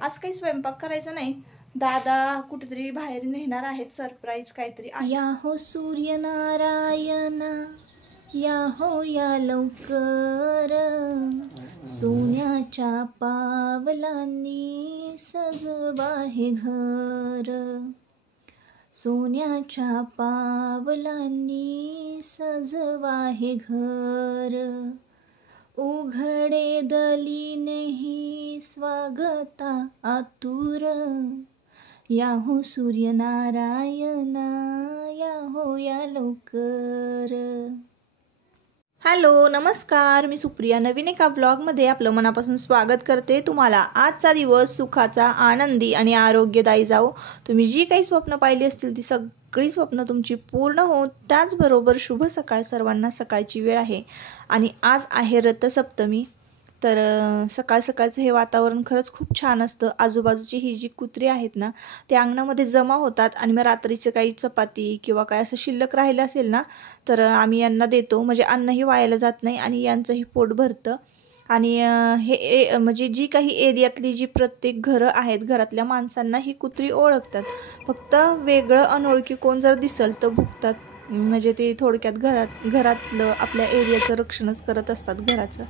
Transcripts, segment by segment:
आज काही स्वयंपाक करायचा नाही, दादा कुठेतरी बाहेर नेणार आहेत, सरप्राईज काहीतरी. या हो सूर्यनारायण या हो या लवकर, सोन्याच्या पावलांनी सजवा हे घर, सोन्याच्या पावलांनी सजवा हे घर, उघडे दलीनेही स्वागता आतुर, या हो सूर्यनारायणा या हो या लवकर. हॅलो नमस्कार, मी सुप्रिया नवीन एका ब्लॉगमध्ये आपलं मनापासून स्वागत करते. तुम्हाला आजचा दिवस सुखाचा, आनंदी आणि आरोग्यदायी जावो. तुम्ही जी काही स्वप्न पाहिली असतील ती सगळी स्वप्न तुमची पूर्ण हो. त्याचबरोबर शुभ सकाळ सर्वांना. सकाळची वेळ आहे आणि आज आहे रथसप्तमी. तर सकाळ सकाळचं हे वातावरण खरंच खूप छान असतं. आजूबाजूची ही जी कुत्री आहेत ना, ते अंगणामध्ये जमा होतात आणि मग रात्रीचं काही चपाती किंवा काय असं शिल्लक राहिलं असेल ना, तर आम्ही यांना देतो. म्हणजे अन्नही वायाला जात नाही आणि यांचंही पोट भरतं. आणि हे म्हणजे जी काही एरियातली जी प्रत्येक घरं आहेत, घरातल्या माणसांना ही कुत्री ओळखतात. फक्त वेगळं अनोळखी कोण जर दिसल तर भुकतात. म्हणजे ते थोडक्यात घरातलं आपल्या एरियाचं रक्षणच करत असतात, घराचं.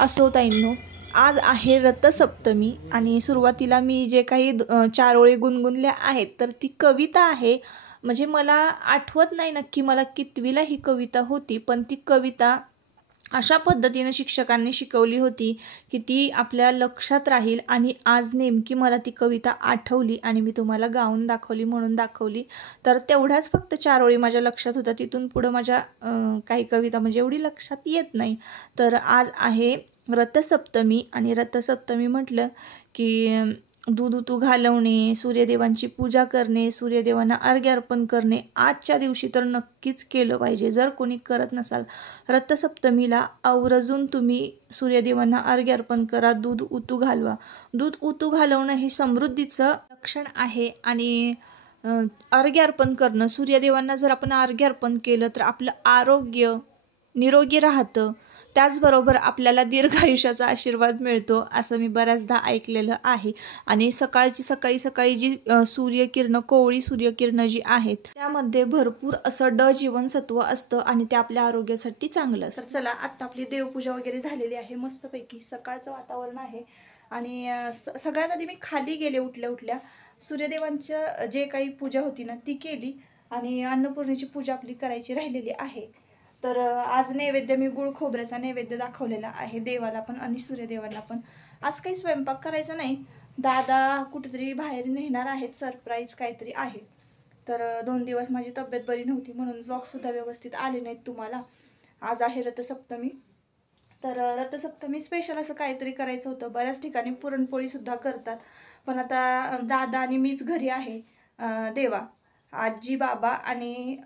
असो ताईंनो, आज आहे रथसप्तमी आणि सुरुवातीला मी जे काही 4 ओळी गुणगुणल्या आहेत तर ती कविता आहे. म्हणजे मला आठवत नाही नक्की मला कितवीला ही कविता होती, पण ती कविता अशा पद्धतीने शिक्षकांनी शिकवली होती की ती आपल्या लक्षात राहील. आणि आज नेमकी मला ती कविता आठवली आणि मी तुम्हाला गाऊन दाखवली, म्हणून दाखवली. तर तेवढ्याच फक्त 4 ओळी माझ्या लक्षात होत्या. तिथून पुढं माझ्या काही कविता म्हणजे एवढी लक्षात येत नाही. तर आज आहे रथसप्तमी आणि रथसप्तमी म्हटलं की दूध उतू घालवणे, सूर्यदेवांची पूजा करणे, सूर्यदेवांना अर्घ्य अर्पण करणे आजच्या दिवशी तर नक्कीच केलं पाहिजे. जर कोणी करत नसाल, रथसप्तमीला आवर्जून तुम्ही सूर्यदेवांना अर्घ्य अर्पण करा, दूध उतू घालवा. दूध उतू घालवणं हे समृद्धीचं लक्षण आहे आणि अर्घ्य अर्पण करणं, सूर्यदेवांना जर आपण अर्घ्य अर्पण केलं तर आपलं आरोग्य निरोगी राहतं. त्याचबरोबर आपल्याला दीर्घायुष्याचा आशीर्वाद मिळतो, असं मी बऱ्याचदा ऐकलेलं आहे. आणि सकाळी जी सूर्यकिरणं, कोवळी सूर्यकिरणं जी आहेत, त्यामध्ये भरपूर असं जीवनसत्व असतं आणि ते आपल्या आरोग्यासाठी चांगलं असतं. तर चला, आत्ता आपली देवपूजा वगैरे झालेली आहे, मस्तपैकी सकाळचं वातावरण आहे. आणि सगळ्यात आधी मी खाली गेले उठल्या सूर्यदेवांचं जे काही पूजा होती ना ती केली आणि अन्नपूर्णेची पूजा आपली करायची राहिलेली आहे. तर आज नैवेद्य मी गुळ खोबऱ्याचा नैवेद्य दाखवलेला आहे देवाला पण आणि सूर्यदेवांना पण. आज काही स्वयंपाक करायचा नाही, दादा कुठेतरी बाहेर नेणार आहेत, सरप्राईज काहीतरी आहे. तर 2 दिवस माझी तब्येत बरी नव्हती म्हणून ब्लॉगसुद्धा व्यवस्थित आले नाहीत तुम्हाला. आज आहे रथसप्तमी. तर रथसप्तमी स्पेशल असं काहीतरी करायचं होतं. बऱ्याच ठिकाणी पुरणपोळीसुद्धा करतात, पण आता दादा आणि मीच घरी आहे. देवा, आजी, बाबा आणि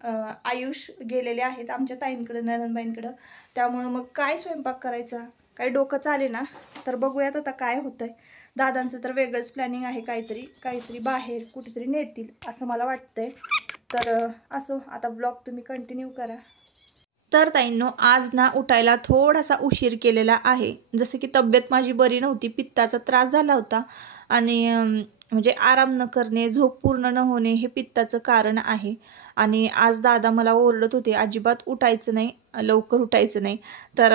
आयुष गेलेले आहेत आमच्या ताईंकडं, नंदनबाईंकडं. त्यामुळं मग काय स्वयंपाक करायचा काही डोकं चाले ना. तर बघूयात आता काय होतंय. दादांचं तर वेगळंच प्लॅनिंग आहे, काहीतरी बाहेर कुठेतरी नेतील असं मला वाटतंय. तर असो, आता ब्लॉग तुम्ही कंटिन्यू करा. तर ताईंनो, आज ना उठायला थोडासा उशीर केलेला आहे. जसं की तब्येत माझी बरी नव्हती, पित्ताचा त्रास झाला होता आणि म्हणजे आराम न करणे, झोप पूर्ण न होणे हे पित्ताचं कारण आहे. आणि आज दादा मला ओरडत होते, अजिबात उठायचं नाही, लवकर उठायचं नाही. तर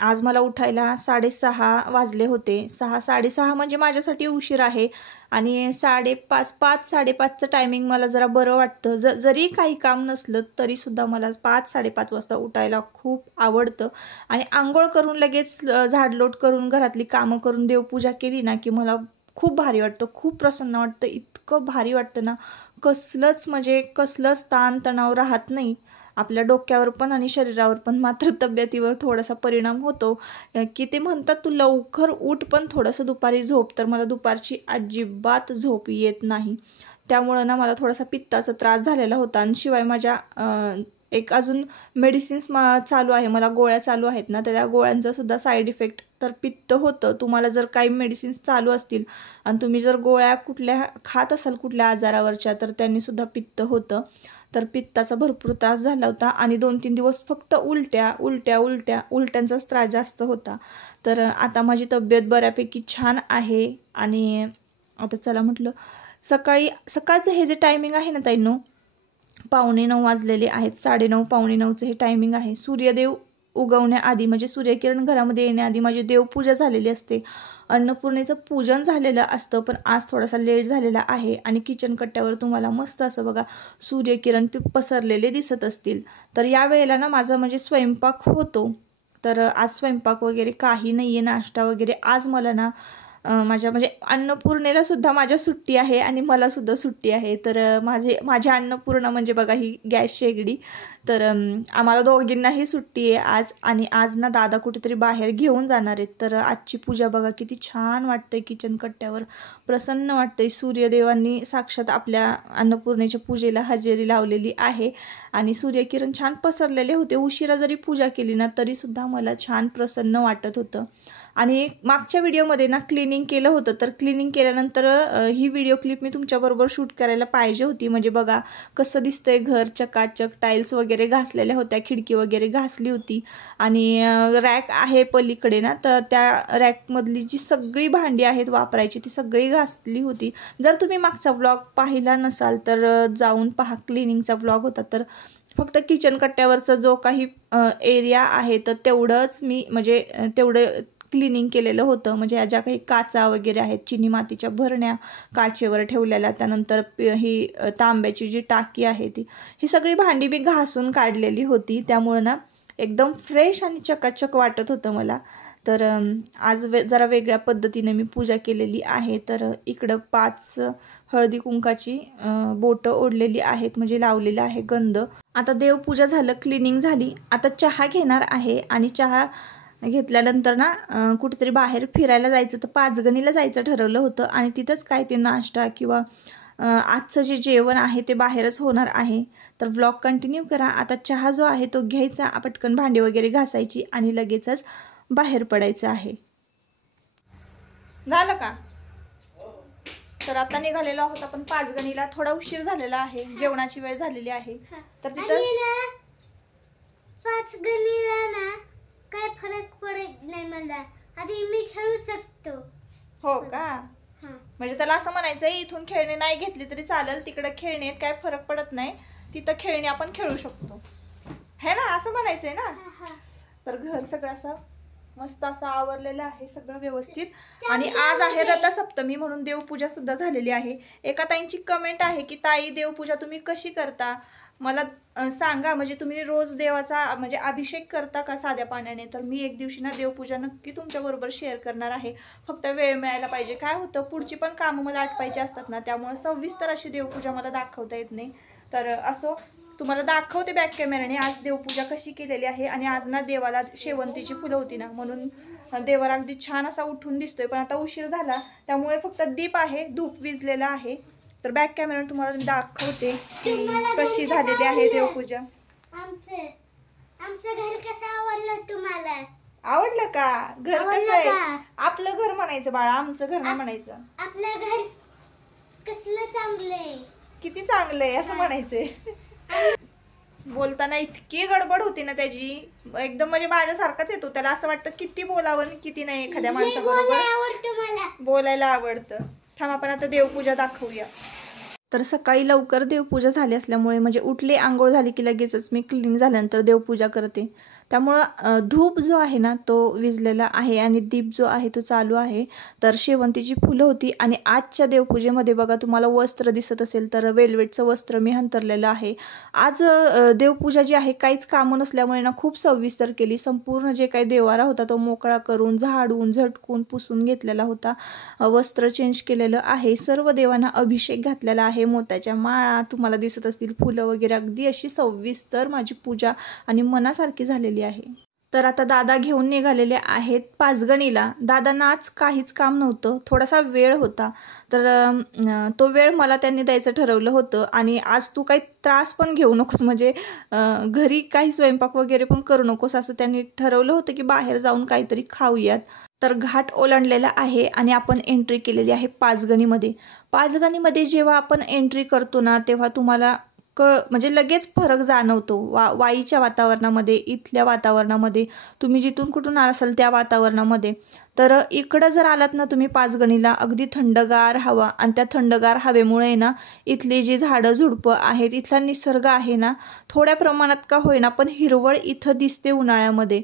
आज मला उठायला 6:30 वाजले होते. 6:30 म्हणजे माझ्यासाठी उशीर आहे. आणि 5:30-5:30चं टायमिंग मला जरा बरं वाटतं. जरी काही काम नसलं तरीसुद्धा मला 5-5:30 वाजता उठायला खूप आवडतं. आणि आंघोळ करून लगेच झाडलोट करून घरातली कामं करून देवपूजा केली ना की मला खूप भारी वाटतं, खूप प्रसन्न वाटतं. इतकं भारी वाटतं ना, कसलंच ताण तणाव राहत नाही आपल्या डोक्यावर पण आणि शरीरावर पण. मात्र तब्येतीवर थोडासा परिणाम होतो की ते म्हणतात तू लवकर उठ पण थोडंसं दुपारी झोप. तर मला दुपारची अजिबात झोप येत नाही. त्यामुळं ना मला थोडासा पित्ताचा त्रास झालेला होता. आणि शिवाय माझ्या एक अजून मेडिसिन्स चालू आहे, मला गोळ्या चालू आहेत ना, तर त्या गोळ्यांचा सुद्धा साईड इफेक्ट तर पित्त होतं. तुम्हाला जर काही मेडिसिन्स चालू असतील आणि तुम्ही जर गोळ्या कुठल्या खात असाल कुठल्या आजारावरच्या, तर त्यांनी सुद्धा पित्त होतं. तर पित्ताचा भरपूर त्रास झाला होता आणि 2-3 दिवस फक्त उलट्यांचाच त्रास जास्त होता. तर आता माझी तब्येत बऱ्यापैकी छान आहे आणि आता चला म्हटलं सकाळचं हे जे टायमिंग आहे ना ताईंनो, 8:45 वाजलेले आहेत, 9:30 9:45चं हे टायमिंग आहे. सूर्यदेव उगवण्याआधी म्हणजे सूर्यकिरण घरामध्ये येण्याआधी माझी देवपूजा झालेली असते. अन्नपूर्णेचं पूजन झालेलं असतं, पण आज थोडासा लेट झालेला आहे. आणि किचन कट्ट्यावर तुम्हाला मस्त असं बघा सूर्यकिरण पसरलेले दिसत असतील. तर या वेळेला ना माझा म्हणजे स्वयंपाक होतो. तर आज स्वयंपाक वगैरे काही नाही आहे, नाश्ता वगैरे आज मला ना माझ्या म्हणजे अन्नपूर्णेला सुद्धा माझ्या सुट्टी आहे आणि मला सुद्धा सुट्टी आहे. तर माझ्या अन्नपूर्णा म्हणजे बघा ही गॅस शेगडी. तर आम्हाला दोघींनाही सुट्टी आहे आज. आणि आज ना दादा कुठेतरी बाहेर घेऊन जाणार आहेत. तर आजची पूजा बघा किती छान वाटतंय, किचन कट्ट्यावर प्रसन्न वाटतंय. सूर्यदेवांनी साक्षात आपल्या अन्नपूर्णेच्या पूजेला हजेरी लावलेली आहे आणि सूर्यकिरण छान पसरलेले होते. उशिरा जरी पूजा केली ना तरीसुद्धा मला छान प्रसन्न वाटत होतं. आणि मागच्या व्हिडिओमध्ये ना क्लिनिंग केलं होतं. तर क्लिनिंग केल्यानंतर ही व्हिडिओ क्लिप मी तुमच्याबरोबर शूट करायला पाहिजे होती. म्हणजे बघा कसं दिसतंय घर, चकाचक टाईल्स वगैरे घासलेल्या होत्या, खिडकी वगैरे घासली होती. आणि रॅक आहे पलीकडे ना, तर त्या रॅकमधली जी सगळी भांडी आहेत वापरायची ती सगळी घासली होती. जर तुम्ही मागचा व्लॉग पाहिला नसाल तर जाऊन पहा, क्लिनिंगचा व्लॉग होता. तर फक्त किचन कट्ट्यावरचा जो काही एरिया आहे तर तेवढंच मी म्हणजे तेवढं क्लिनिंग केलेलं होतं. म्हणजे ज्या काही काचा वगैरे आहेत, चिनी मातीच्या भरण्या काचेवर ठेवलेल्या, त्यानंतर ही तांब्याची जी टाकी आहे ही सगळी भांडी मी घासून काढलेली होती. त्यामुळं ना एकदम फ्रेश आणि चकाचक वाटत होतं मला. तर आज जरा वेगळ्या पद्धतीने मी पूजा केलेली आहे. तर इकडं 5 हळदी कुंकाची बोटं ओढलेली आहेत, म्हणजे लावलेलं आहे गंध. आता देवपूजा झालं, क्लिनिंग झाली. आता चहा घेणार आहे आणि चहा घेतल्यानंतर ना कुठेतरी बाहेर फिरायला जायचं. तर पाचगणीला जायचं ठरवलं होतं आणि तिथंच काय ते नाश्ता किंवा आजचं जे जेवण आहे ते बाहेरच होणार आहे. तर व्लॉग कंटिन्यू करा. आता चहा जो आहे तो घ्यायचा, पटकन भांडी वगैरे घासायची आणि लगेचच बाहेर पडायचं आहे. झालं का? तर आता निघालेलो आहोत आपण पाचगणीला. थोडा उशीर झालेला आहे, जेवणाची वेळ झालेली आहे. तर तिथं पाचगणीला ना काय फरक पडत नाही मला, आधी मी खेळू शकतो. हो का? म्हणजे त्याला असं म्हणायचं इथून खेळणी नाही घेतली तरी चालेल, तिकडे खेळणी काय फरक पडत नाही, तिथं खेळणी आपण खेळू शकतो, है ना? असं म्हणायचंय ना. तर घर सगळं असं मस्त असं आवरलेलं आहे, सगळं व्यवस्थित. आणि आज आहे रथसप्तमी म्हणून देवपूजा सुद्धा झालेली आहे. एका ताईंची कमेंट आहे की ताई देवपूजा तुम्ही कशी करता मला सांगा, म्हणजे तुम्ही रोज देवाचा म्हणजे अभिषेक करता का साध्या पाण्याने? तर मी एक दिवशी ना देवपूजा नक्की तुमच्याबरोबर शेअर करणार आहे. फक्त वेळ मिळायला पाहिजे. काय होतं पुढची पण कामं मला आटपायची असतात ना, त्यामुळे सविस्तर अशी देवपूजा मला दाखवता येत नाही. तर असो तुम्हाला दाखवते बॅक कॅमेराने आज देवपूजा कशी केलेली आहे. आणि आज ना देवाला शेवंतीची फुलं होती ना, म्हणून देवाला अगदी छान असा उठून दिसतोय. पण आता उशीर झाला त्यामुळे फक्त दीप आहे, धूप विजलेला आहे. तर बॅक कॅमेराने तुम्हाला दाखवते कशी झालेली आहे देवपूजा. आमचं घर कसं आवडलं तुम्हाला? आवडलं का? घर कसं आहे? आपलं घर म्हणायचं बाळा, आमचं घर नाही म्हणायचं. आपलं घर कसलं चांगलंय, किती चांगलंय असं म्हणायचंय. बोलताना इतकी गडबड होती ना त्याची, एकदम म्हणजे माझ्यासारखाच येतो. त्याला असं वाटतं किती बोलावं किती नाही. एखाद्या माणसाबरोबर बोलायला आवडतं. थांब आपण आता देवपूजा दाखवूया. तर सकाळी लवकर देवपूजा झाली असल्यामुळे म्हणजे उठले, आंघोळ झाली की लगेचच मी क्लीनिंग झाल्यानंतर देवपूजा करते. त्यामुळं धूप जो आहे ना तो विजलेला आहे आणि दीप जो आहे तो चालू आहे. तर शेवंतीची फुलं होती. आणि आजच्या देवपूजेमध्ये बघा तुम्हाला वस्त्र दिसत असेल तर वेल्वेटचं वस्त्र मी अंतरलेलं आहे. आज देवपूजा जी आहे काहीच कामं नसल्यामुळे ना खूप सविस्तर केली. संपूर्ण जे काही देवारा होता तो मोकळा करून झाडून झटकून पुसून घेतलेला होता. वस्त्र चेंज केलेलं आहे. सर्व देवांना अभिषेक घातलेला आहे. मोत्याच्या माळा तुम्हाला दिसत असतील, फुलं वगैरे, अगदी अशी सविस्तर माझी पूजा आणि मनासारखी झालेली आहे. तर आता दादा घेऊन निघालेले आहेत पाचगणीला. दादांना आज काहीच काम नव्हतं, थोडासा वेळ होता. तर तो वेळ मला त्यांनी द्यायचं ठरवलं होतं. आणि आज तू काही त्रास पण घेऊ नकोस, म्हणजे घरी काही स्वयंपाक वगैरे पण करू नकोस, असं त्यांनी ठरवलं होतं की बाहेर जाऊन काहीतरी खाऊयात. तर घाट ओलांडलेला आहे आणि आपण एंट्री केलेली आहे पाचगणीमध्ये. पाचगणीमध्ये जेव्हा आपण एंट्री करतो ना तेव्हा तुम्हाला म्हणजे लगेच फरक जाणवतो वाईच्या वातावरणामध्ये, इथल्या वातावरणामध्ये, तुम्ही जिथून कुठून आला असाल त्या वातावरणामध्ये. तर इकडं जर आलात ना तुम्ही पाचगणीला, अगदी थंडगार हवा, आणि त्या थंडगार हवेमुळे ना इथली जी झाडं झुडपं आहेत, इथला निसर्ग आहे ना, थोड्या प्रमाणात का होईना पण हिरवळ इथं दिसते उन्हाळ्यामध्ये.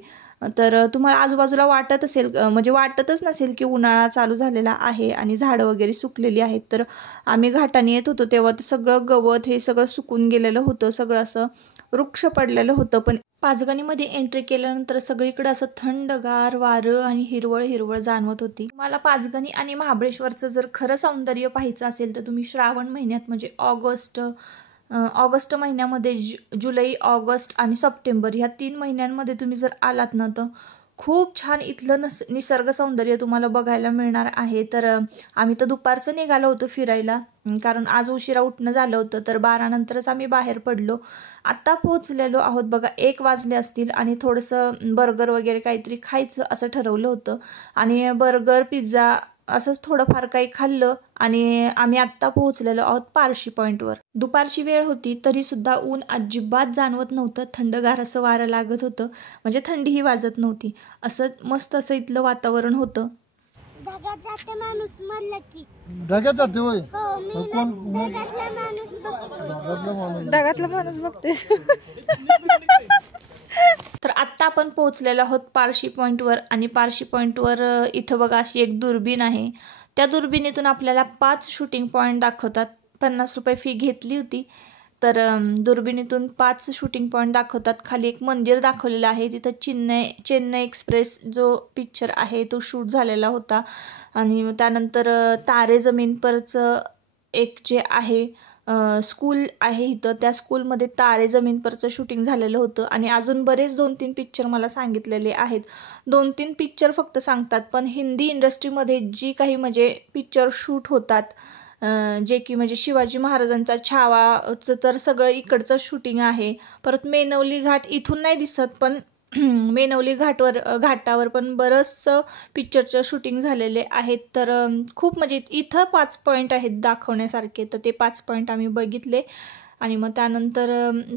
तर तुम्हाला आजूबाजूला वाटत असेल, म्हणजे वाटतच नसेल की उन्हाळा चालू झालेला आहे आणि झाडं वगैरे सुकलेली आहेत. तर आम्ही घाटाने येत होतो तेव्हा ते सगळं गवत हे सगळं सुकून गेलेलं होतं, सगळं असं वृक्ष पडलेलं होतं. पण पाचगणीमध्ये एंट्री केल्यानंतर सगळीकडे असं थंडगार वारं आणि हिरवळ हिरवळ जाणवत होती. मला पाचगणी आणि महाबळेश्वरचं जर खरं सौंदर्य पाहायचं असेल तर तुम्ही श्रावण महिन्यात म्हणजे ऑगस्ट महिन्यामध्ये, जुलै, ऑगस्ट आणि सप्टेंबर ह्या 3 महिन्यांमध्ये तुम्ही जर आलात ना तर खूप छान इथलं निसर्ग सौंदर्य तुम्हाला बघायला मिळणार आहे. तर आम्ही तर दुपारचं निघालो होतो फिरायला, कारण आज उशिरा उठणं झालं होतं. तर 12 नंतरच आम्ही बाहेर पडलो. आत्ता पोहोचलेलो आहोत बघा, 1 वाजले असतील. आणि थोडंसं बर्गर वगैरे काहीतरी खायचं असं ठरवलं होतं, आणि बर्गर पिझ्झा असंच थोडंफार काही खाल्लं. आणि आम्ही आत्ता पोहोचलेलो आहोत पारशी पॉईंटवर. दुपारची वेळ होती तरीसुद्धा ऊन अजिबात जाणवत नव्हतं, थंडगार असं वारं लागत होतं, म्हणजे थंडीही वाजत नव्हती. असं मस्त असं इथलं वातावरण होतं. ढगात जाते माणूस म्हणलं की ढगात जाते होय. हो, मी ढगातला माणूस बघतो. ढगातला माणूस बघते. तर आत्ता आपण पोहोचलेलो आहोत पारशी पॉईंटवर. आणि पारशी पॉईंटवर इथं बघा अशी एक दुर्बीण आहे. त्या दुर्बिणीतून आपल्याला 5 शूटिंग पॉईंट दाखवतात. 50 रुपये फी घेतली होती. तर दुर्बिणीतून 5 शूटिंग पॉईंट दाखवतात. खाली एक मंदिर दाखवलेलं आहे, तिथं चेन्नई एक्सप्रेस जो पिक्चर आहे तो शूट झालेला होता. आणि त्यानंतर तारे जमीन परचं एक जे आहे स्कूल आहे इथं, त्या स्कूलमध्ये तारे जमीन परचं शूटिंग झालेलं होतं. आणि अजून बरेच 2-3 पिक्चर मला सांगितलेले आहेत. 2-3 पिक्चर फक्त सांगतात, पण हिंदी इंडस्ट्रीमध्ये जी काही म्हणजे पिक्चर शूट होतात, जे की म्हणजे शिवाजी महाराजांचा छावाचं तर सगळं इकडचं शूटिंग आहे. परत मेनवली घाट इथून नाही दिसत, पण मेनवली घाटावर पण बरंचसं पिक्चरचं शूटिंग झालेले आहेत. तर खूप म्हणजे इथं 5 पॉईंट आहेत दाखवण्यासारखे, तर ते 5 पॉईंट आम्ही बघितले. आणि मग त्यानंतर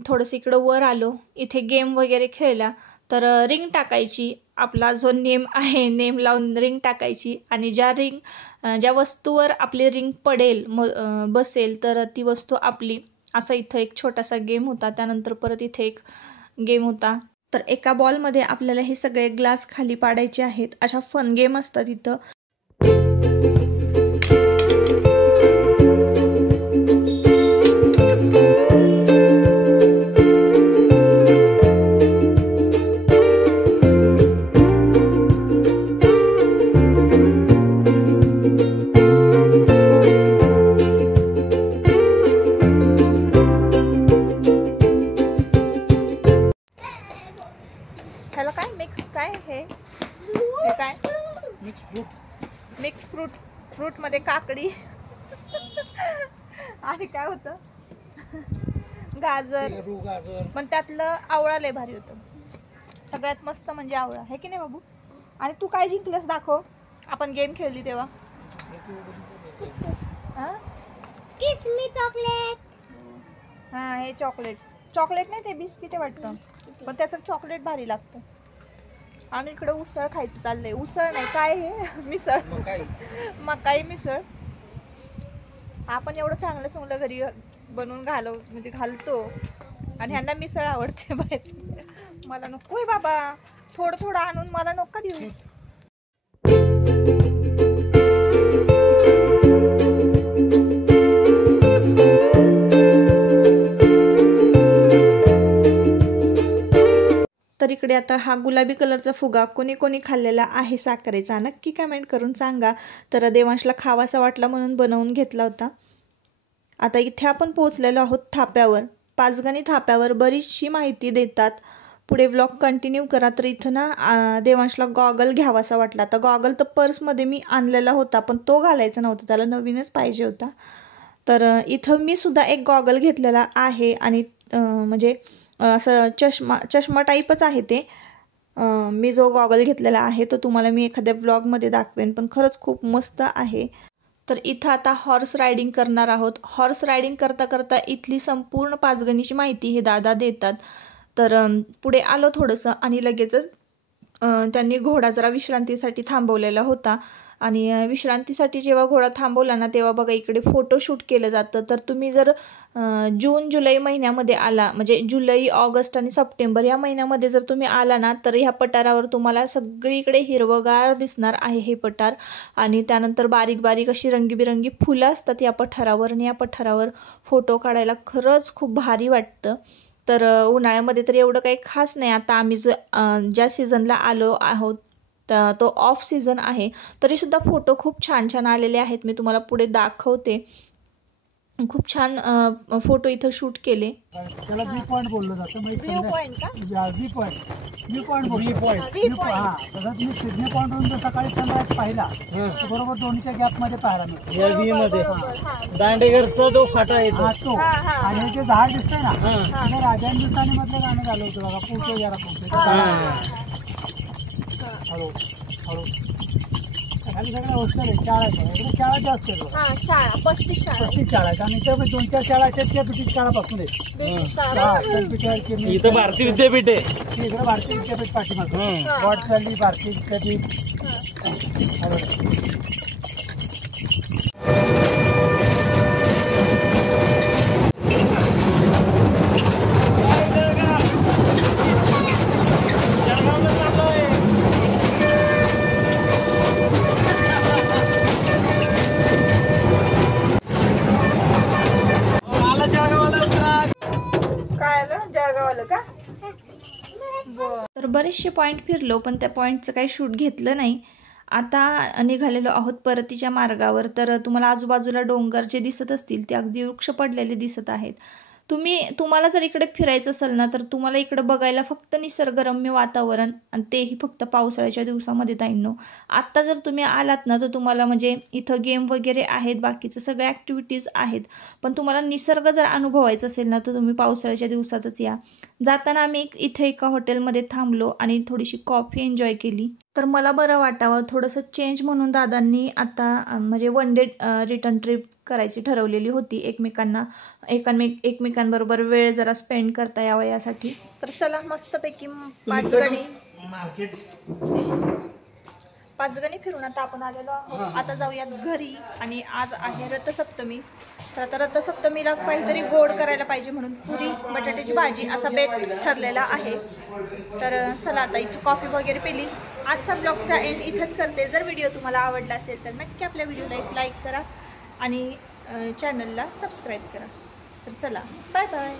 थोडंसं इकडं वर आलो, इथे गेम वगैरे खेळला. तर रिंग टाकायची, आपला जो नेम आहे नेम लावून रिंग टाकायची, आणि ज्या वस्तूवर आपली रिंग पडेल बसेल तर ती वस्तू आपली. असा इथं एक छोटासा गेम होता. त्यानंतर परत इथे एक गेम होता. तर एका बॉलमध्ये आपल्याला हे सगळे ग्लास खाली पाडायचे आहेत. अशा फन गेम असतात इथं. ह्याला काय काय हे काय मिक्स फ्रूटमध्ये काकडी आणि काय होतं गाजर, पण त्यातलं आवळा लय भारी होतं. सगळ्यात मस्त म्हणजे आवळा आहे की नाही बाबू. आणि तू काय जिंकलंस दाखव, आपण गेम खेळली तेव्हा. किसमी चॉकलेट. हां, हे चॉकलेट नाही, ते बिस्किट आहे वाटतं, पण त्याचं चॉकलेट भारी लागतं. आणि इकडे उसळ खायचं चाललंय. उसळ नाही, काय हे मिसळ, मकाई मिसळ. आपण एवढं चांगलं घरी बनवून घालतो, आणि ह्यांना मिसळ आवडते बाहेर. मला नकोय बाबा, थोडं आणून मला नको देऊ. तर इकडे आता हा गुलाबी कलरचा फुगा कोणी खाल्लेला आहे साखरेचा, नक्की कमेंट करून सांगा. तर देवांशला खावासा वाटला म्हणून बनवून घेतला होता. आता इथे आपण पोहोचलेलो आहोत थाप्यावर. पाचगणी थाप्यावर बरीचशी माहिती देतात. पुढे व्लॉग कंटिन्यू करा. तर इथं ना देवांशला गॉगल घ्यावासा वाटला. आता गॉगल तर पर्समध्ये मी आणलेला होता, पण तो घालायचा नव्हता, त्याला नवीनच पाहिजे होता. तर इथं मी सुद्धा एक गॉगल घेतलेला आहे. आणि म्हणजे असं चष्मा टाईपच आहे ते. मी जो गॉगल घेतलेला आहे तो तुम्हाला मी एखाद्या ब्लॉगमध्ये दाखवेन, पण खरंच खूप मस्त आहे. तर इथं आता हॉर्स रायडिंग करणार आहोत. हॉर्स रायडिंग करता करता इथली संपूर्ण पाचगणीची माहिती हे दादा देतात. तर पुढे आलो थोडंसं आणि लगेचच त्यांनी घोडा जरा विश्रांतीसाठी थांबवलेला होता. आणि विश्रांतीसाठी जेव्हा घोडा थांबवला ना तेव्हा बघा इकडे फोटोशूट केलं जातं. तर तुम्ही जर जून जुलै महिन्यामध्ये आला, म्हणजे जुलै ऑगस्ट आणि सप्टेंबर या महिन्यामध्ये जर तुम्ही आला ना तर ह्या पठारावर तुम्हाला सगळीकडे हिरवगार दिसणार आहे हे पठार. आणि त्यानंतर बारीक बारीक अशी रंगीबिरंगी फुलं असतात या पठारावर, आणि या पठारावर फोटो काढायला खरंच खूप भारी वाटतं. तर उन्हाळ्यामध्ये तर एवढं काही खास नाही. आता आम्ही ज्या सीझनला आलो आहोत तो ऑफ सीझन आहे, तरीसुद्धा फोटो खूप छान छान आलेले आहेत. मी तुम्हाला पुढे दाखवते. खूप छान फोटो इथं शूट केले. त्याला व्ह्यू पॉईंट बोललं जातं. व्ह्यू पॉईंट का? व्ह्यू पॉईंट हा. तसं तुम्ही सिडनी पॉईंटवरून जर सकाळी सनराईज पाहिला तर बरोबर दोन्हीच्या गॅपमध्ये पाहायला मिळतो. या व्ही मध्ये दांडेकरचा जो फाटा येतो हा तो. आणि हे जे झाड दिसतंय ना ते राजा हिंदुस्थानी मधलं गाणं झालं होतं बघा, पोटे जरा पोटे. हळू हळू खाली सगळ्या हॉस्टेल आहे, शाळा आहे. इकडे शाळा जास्त आहे, शाळा 35 शाळा 35 शाळा आहेत. आणि इथे 2-4 शाळा आहेत त्या ब्रिटिश काळापासून आहेत. इथं भारतीय विद्यापीठ आहे. इकडे भारतीय विद्यापीठ पाठीमागे गॉड चालली भारतीय विद्यापीठ. तर बरेचसे पॉईंट फिरलो, पण त्या पॉईंटचं काही शूट घेतलं नाही. आता निघालेलो आहोत परतीच्या मार्गावर. तर तुम्हाला आजूबाजूला डोंगर जे दिसत असतील ते अगदी वृक्ष पडलेले दिसत आहेत. तुम्हाला जर इकडे फिरायचं असेल ना तर तुम्हाला इकडे बघायला फक्त निसर्गरम्य वातावरण, आणि तेही फक्त पावसाळ्याच्या दिवसामध्ये ताईंनो. आत्ता जर तुम्ही आलात ना तर तुम्हाला म्हणजे इथं गेम वगैरे आहेत, बाकीचं सगळ्या ॲक्टिव्हिटीज आहेत. पण तुम्हाला निसर्ग जर अनुभवायचं असेल ना तर तुम्ही पावसाळ्याच्या दिवसातच या. जाताना आम्ही इथे एका हॉटेलमध्ये थांबलो आणि थोडीशी कॉफी एन्जॉय केली. तर मला बरं वाटावं थोडंसं चेंज म्हणून दादांनी आता म्हणजे वन डे रिटर्न ट्रिप करायची ठरवलेली होती. एकमेकांबरोबर वेळ जरा स्पेंड करता यावा यासाठी. तर चला मस्तपैकी पाचगणी फिरून आता आपण आलेलो आहोत. आता जाऊयात घरी. आणि आज आहे रथसप्तमी. तर आता रथसप्तमीला काहीतरी गोड करायला पाहिजे म्हणून पुरी बटाट्याची भाजी असा बेत ठरलेला आहे. तर चला आता इथं कॉफी वगैरे पिली. आजचा ब्लॉगचा एंड इथंच करते. जर व्हिडिओ तुम्हाला आवडला असेल तर नक्की आपल्या व्हिडिओला एक लाईक करा आणि चॅनलला सबस्क्राईब करा. तर चला बाय बाय.